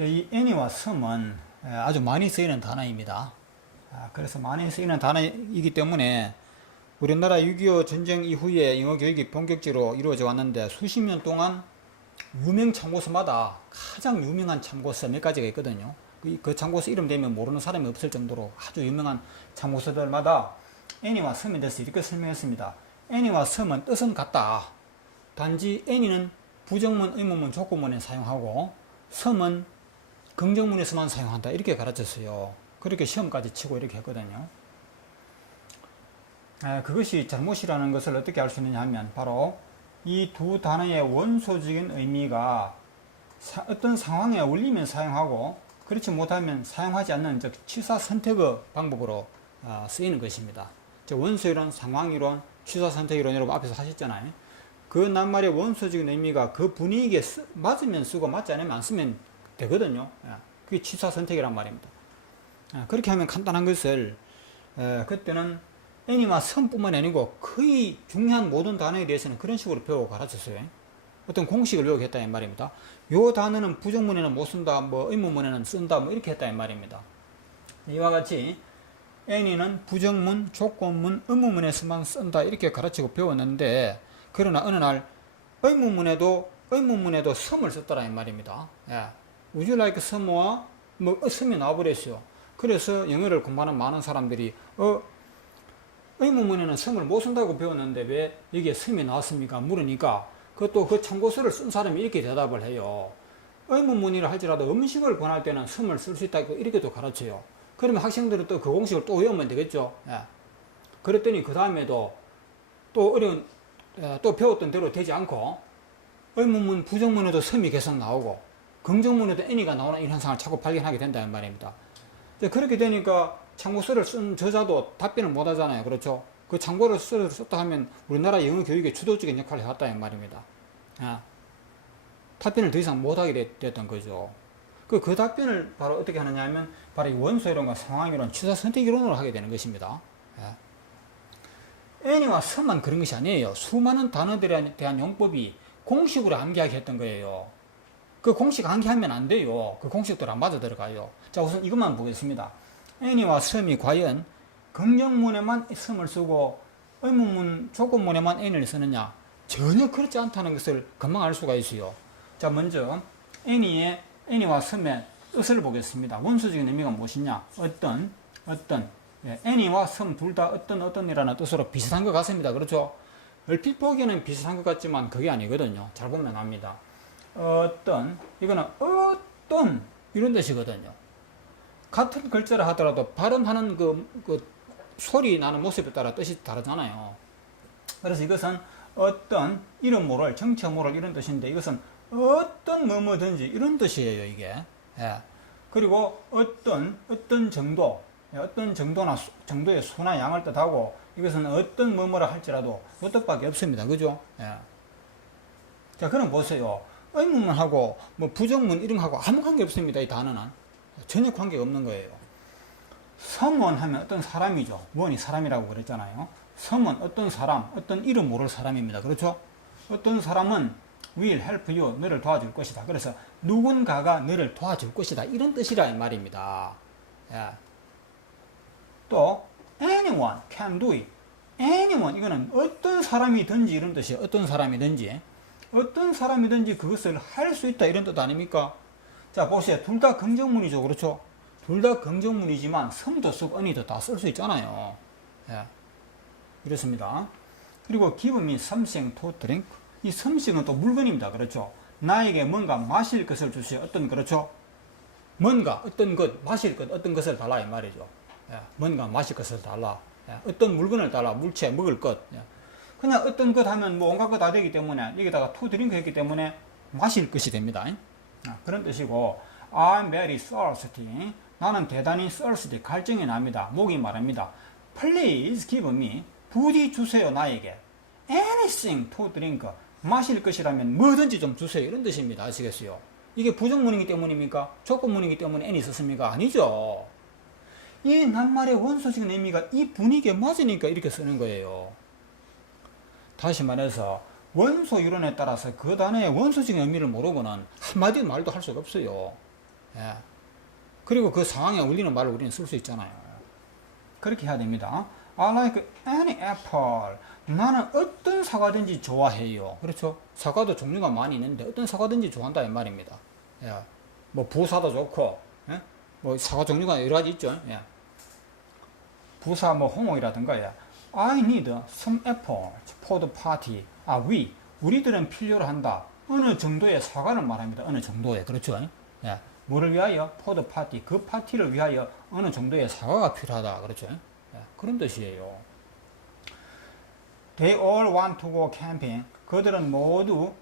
이 any와 some은 아주 많이 쓰이는 단어입니다. 그래서 많이 쓰이는 단어이기 때문에 우리나라 6.25 전쟁 이후에 영어 교육이 본격적으로 이루어져 왔는데 수십 년 동안 유명 참고서마다 가장 유명한 참고서 몇 가지가 있거든요. 그 참고서 이름 되면 모르는 사람이 없을 정도로 아주 유명한 참고서들마다 any와 some에 대해서 이렇게 설명했습니다. any와 some은 뜻은 같다. 단지 any는 부정문, 의문문, 조건문에 사용하고 some은 긍정문에서만 사용한다. 이렇게 가르쳤어요. 그렇게 시험까지 치고 이렇게 했거든요. 그것이 잘못이라는 것을 어떻게 알 수 있느냐 하면 바로 이 두 단어의 원소적인 의미가 어떤 상황에 어울리면 사용하고 그렇지 못하면 사용하지 않는 즉 취사 선택의 방법으로 쓰이는 것입니다. 원소이론, 상황이론, 취사 선택이론이라고 앞에서 하셨잖아요. 그 낱말의 원소적인 의미가 그 분위기에 맞으면 쓰고 맞지 않으면 안 쓰면 되거든요. 그게 취사 선택이란 말입니다. 그렇게 하면 간단한 것을 그때는 any와 some뿐만 아니고 거의 중요한 모든 단어에 대해서는 그런 식으로 배우고 가르쳤어요. 어떤 공식을 요구했다 이 말입니다. 요 단어는 부정문에는 못 쓴다, 뭐 의문문에는 쓴다, 뭐 이렇게 했다 이 말입니다. 이와 같이 any는 부정문, 조건문, 의문문에서만 쓴다 이렇게 가르치고 배웠는데 그러나 어느 날 의문문에도 some을 썼더라 이 말입니다. Would you like some와 뭐 some이 나와버렸어요. 그래서 영어를 공부하는 많은 사람들이 의문문에는 some을 못 쓴다고 배웠는데 왜 여기에 some이 나왔습니까? 물으니까 그것도 그 참고서를 쓴 사람이 이렇게 대답을 해요. 의문문이라 할지라도 음식을 권할 때는 some을 쓸 수 있다 이렇게도 가르쳐요. 그러면 학생들은 또 그 공식을 또 외우면 되겠죠. 그랬더니 그 다음에도 또 어려운 또 배웠던 대로 되지 않고 의문문, 부정문에도 some이 계속 나오고 긍정문에도 any가 나오는 이런 현상을 자꾸 발견하게 된다는 말입니다. 그렇게 되니까 참고서를 쓴 저자도 답변을 못 하잖아요. 그렇죠? 그 참고를 썼다 하면 우리나라 영어 교육의 주도적인 역할을 해왔다는 말입니다. 답변을 더 이상 못 하게 됐던 거죠. 그 답변을 바로 어떻게 하느냐 하면 바로 이 원소이론과 상황이론, 취사 선택이론으로 하게 되는 것입니다. any와 some만 그런 것이 아니에요. 수많은 단어들에 대한 용법이 공식으로 암기하게 했던 거예요. 그 공식 암기하면 안 돼요. 그 공식들 안 맞아 들어가요. 자, 우선 이것만 보겠습니다. any와 some이 과연 긍정문에만 some을 쓰고 의문문, 조건문에만 any를 쓰느냐? 전혀 그렇지 않다는 것을 금방 알 수가 있어요. 자, 먼저 any와 some의 뜻을 보겠습니다. 원소적인 의미가 무엇이냐? 어떤 any와 some 둘 다 어떤이라는 뜻으로 비슷한 것 같습니다. 그렇죠? 얼핏 보기에는 비슷한 것 같지만 그게 아니거든요. 잘 보면 압니다. 이거는 어떤 이런 뜻이거든요. 같은 글자를 하더라도 발음하는 그 소리 나는 모습에 따라 뜻이 다르잖아요. 그래서 이것은 어떤 이름 모를 정체 모를 이런 뜻인데 이것은 어떤 뭐뭐든지 이런 뜻이에요. 이게. 그리고 어떤 정도 어떤 정도의 수나 양을 뜻하고 이것은 어떤 뭐뭐라 할지라도 그 뜻밖에 없습니다. 그죠? 자, 그럼 보세요. 의문문하고 뭐 부정문 이런 거하고 아무 관계 없습니다. 이 단어는 전혀 관계가 없는 거예요. someone 하면 어떤 사람이죠. one이 사람이라고 그랬잖아요. someone 어떤 사람, 어떤 이름 모를 사람입니다. 그렇죠? 어떤 사람은 will help you, 너를 도와줄 것이다. 그래서 누군가가 너를 도와줄 것이다. 이런 뜻이라 이 말입니다. 또 anyone can do it. anyone 이거는 어떤 사람이든지 이런 뜻이에요. 어떤 사람이든지 그것을 할 수 있다 이런 뜻 아닙니까? 자, 보세요. 둘 다 긍정문이죠. 그렇죠? 둘 다 긍정문이지만 some도 쓰고 any도 다 쓸 수 있잖아요. 이렇습니다. 그리고 give me something to drink. 이 something은 또 물건입니다. 그렇죠? 나에게 뭔가 마실 것을 주세요. 그렇죠? 뭔가 어떤 것, 마실 것, 어떤 것을 달라 이 말이죠. 뭔가 마실 것을 달라. 어떤 물건을 달라. 물체, 먹을 것. 그냥 어떤 것 하면 뭐 온갖 것 다 되기 때문에 여기다가 to drink 했기 때문에 마실 것이 됩니다. 그런 뜻이고 I'm very thirsty. 나는 대단히 thirsty. 갈증이 납니다. 목이 마릅니다. Please give me. 부디 주세요. 나에게. Anything to drink. 마실 것이라면 뭐든지 좀 주세요. 이런 뜻입니다. 아시겠어요? 이게 부정문이기 때문입니까? 조건문이기 때문에 any 썼습니까? 아니죠. 이 낱말의 원소적인 의미가 이 분위기에 맞으니까 이렇게 쓰는 거예요. 다시 말해서 원소 이론에 따라서 그 단어의 원소적인 의미를 모르고는 한마디 말도 할 수가 없어요. 예. 그리고 그 상황에 어울리는 말을 우리는 쓸 수 있잖아요. 그렇게 해야 됩니다. I like any apple. 나는 어떤 사과든지 좋아해요. 그렇죠? 사과도 종류가 많이 있는데 어떤 사과든지 좋아한다 이 말입니다. 예. 뭐 부사도 좋고, 예? 뭐 사과 종류가 여러 가지 있죠. 예. 부사 뭐 호목이라든가. 예. I need some apples for the party. 우리들은 필요로 한다. 어느 정도의 사과를 말합니다. 어느 정도의. 그렇죠? 예. 뭐를 위하여? for the party. 그 파티를 위하여 어느 정도의 사과가 필요하다. 그렇죠? 예. 그런 뜻이에요. They all want to go camping. 그들은 모두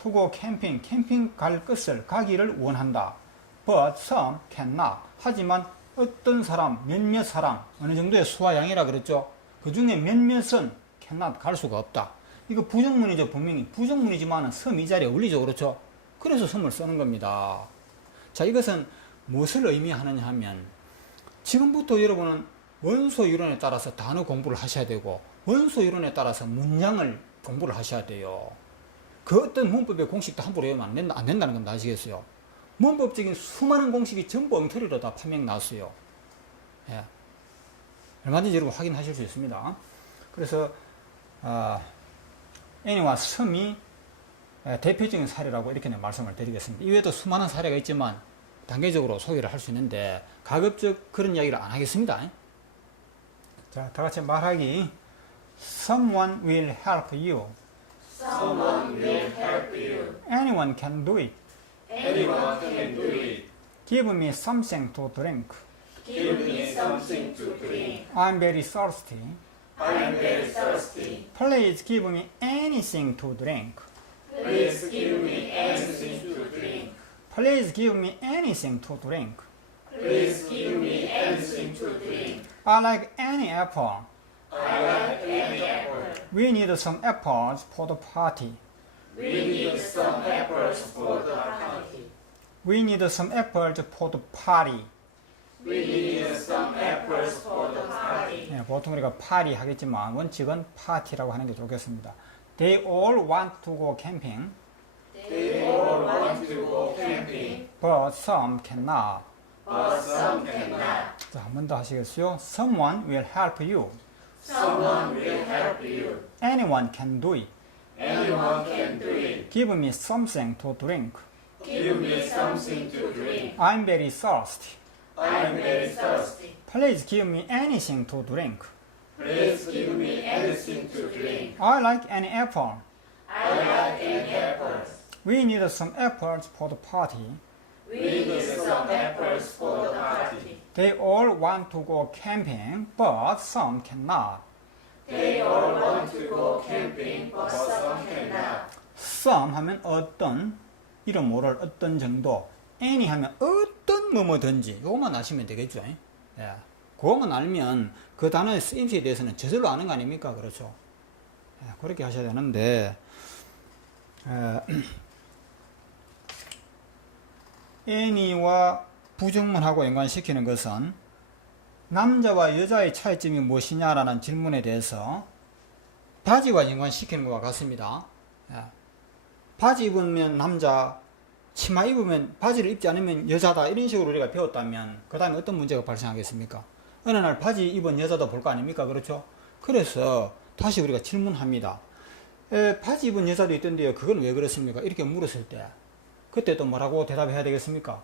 to go camping, 캠핑 갈 것을 가기를 원한다. But some cannot. 하지만 어떤 사람, 몇몇 사람, 어느 정도의 수와 양이라 그랬죠. 그 중에 몇몇은 cannot 갈 수가 없다. 이거 부정문이죠. 분명히 부정문이지만 some 이 자리에 어울리죠. 그렇죠. 그래서 some을 쓰는 겁니다. 자, 이것은 무엇을 의미하느냐 하면 지금부터 여러분은 원소 이론에 따라서 단어 공부를 하셔야 되고 원소 이론에 따라서 문장을 공부를 하셔야 돼요. 그 어떤 문법의 공식도 함부로 외우면 안 된다는 건 아시겠어요? 문법적인 수많은 공식이 전부 엉터리로 다 판명 나왔어요. 예. 얼마든지 여러분 확인하실 수 있습니다. 그래서 any와 some이 대표적인 사례라고 이렇게 말씀을 드리겠습니다. 이외에도 수많은 사례가 있지만 단계적으로 소개를 할 수 있는데 가급적 그런 이야기를 안 하겠습니다. 자, 다 같이 말하기. Someone will help you. Someone will help you. Anyone can do it. Anyone can do it. Give me something to drink. Give me something to drink. I'm very thirsty. I'm very thirsty. Please give me anything to drink. Please give me anything to drink. Please give me anything to drink. Please give me anything to drink. I like any apple. I like any apple. We need some apples for the party. We need some apples for the party. We need some apples for the party. We need some apples for the party. 네, 보통 우리가 party 하겠지만 원칙은 party라고 하는 게 좋겠습니다. They all want to go camping, They all want to go camping, but some cannot. but some cannot. 자, 한 번 더 하시겠어요? Someone will help you. Someone will help you. Anyone can do it. Anyone can do it. Give me something to drink. Give me something to drink. I'm very thirsty. I'm very thirsty. Please give me anything to drink. Please give me anything to drink. I like any apple. I like any apples. We need some apples for the party. We need some apples for the party. They all want to go camping, but some cannot. They all want to go camping, but some cannot. Some 하면 어떤, 이름 모를 어떤 정도. any 하면 어떤 뭐뭐든지. 요것만 아시면 되겠죠. 예. 그것만 알면 그 단어의 쓰임새에 대해서는 저절로 아는 거 아닙니까? 그렇죠. 예, 그렇게 하셔야 되는데, any와 부정문하고 연관시키는 것은 남자와 여자의 차이점이 무엇이냐라는 질문에 대해서 바지와 연관시키는 것과 같습니다. 예. 바지 입으면 남자, 치마 입으면 바지를 입지 않으면 여자다 이런 식으로 우리가 배웠다면 그 다음에 어떤 문제가 발생하겠습니까? 어느 날 바지 입은 여자도 볼 거 아닙니까? 그렇죠? 그래서 다시 우리가 질문합니다. 바지 입은 여자도 있던데요. 그건 왜 그렇습니까? 이렇게 물었을 때 그때 또 뭐라고 대답해야 되겠습니까?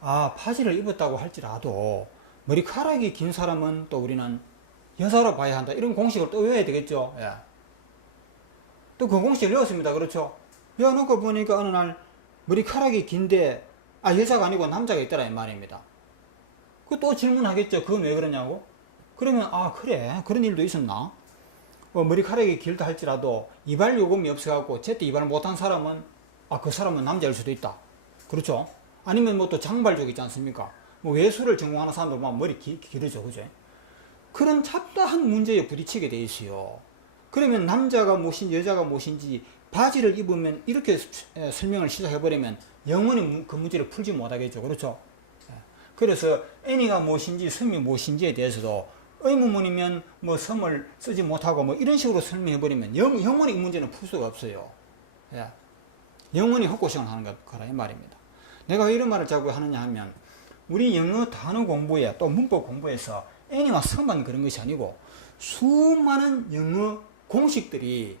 아, 바지를 입었다고 할지라도 머리카락이 긴 사람은 또 우리는 여자로 봐야 한다. 이런 공식을 또 외워야 되겠죠. 예. 또 그 공식을 외웠습니다. 그렇죠? 외워놓고 보니까 어느 날 머리카락이 긴데 여자가 아니고 남자가 있더라 이 말입니다. 그 또 질문하겠죠. 그건 왜 그러냐고? 그러면 그래 그런 일도 있었나? 머리카락이 길다 할지라도 이발 요금이 없어갖고 제때 이발을 못한 사람은 그 사람은 남자일 수도 있다. 그렇죠? 아니면 뭐 또 장발족 있지 않습니까? 뭐 외술을 전공하는 사람들 보면 머리 기르죠. 그죠? 그런 잡다한 문제에 부딪히게 돼 있어요. 그러면 남자가 무엇인지 여자가 무엇인지 바지를 입으면 이렇게 설명을 시작해버리면 영원히 그 문제를 풀지 못하겠죠. 그렇죠? 그래서 any가 무엇인지 some이 무엇인지에 대해서도 의문문이면 뭐 some을 쓰지 못하고 뭐 이런 식으로 설명해버리면 영원히 이 문제는 풀 수가 없어요. 영원히 헛고시을 하는 거라 이 말입니다. 내가 왜 이런 말을 자꾸 하느냐 하면 우리 영어 단어 공부에 또 문법 공부에서 any와 some만 그런 것이 아니고 수많은 영어 공식들이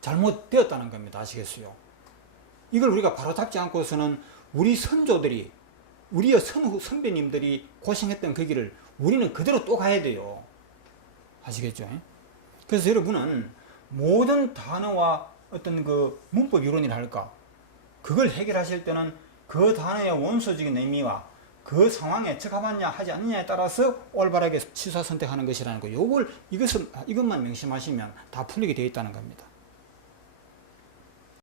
잘못되었다는 겁니다. 아시겠어요? 이걸 우리가 바로잡지 않고서는 우리 선조들이 우리의 선배님들이 고생했던 그 길을 우리는 그대로 또 가야 돼요. 아시겠죠? 그래서 여러분은 모든 단어와 어떤 그 문법 이론이라 할까 그걸 해결하실 때는 그 단어의 원소적인 의미와 그 상황에 적합하냐 하지 않느냐에 따라서 올바르게 취사 선택하는 것이라는 거. 이것만 명심하시면 다 풀리게 되어 있다는 겁니다.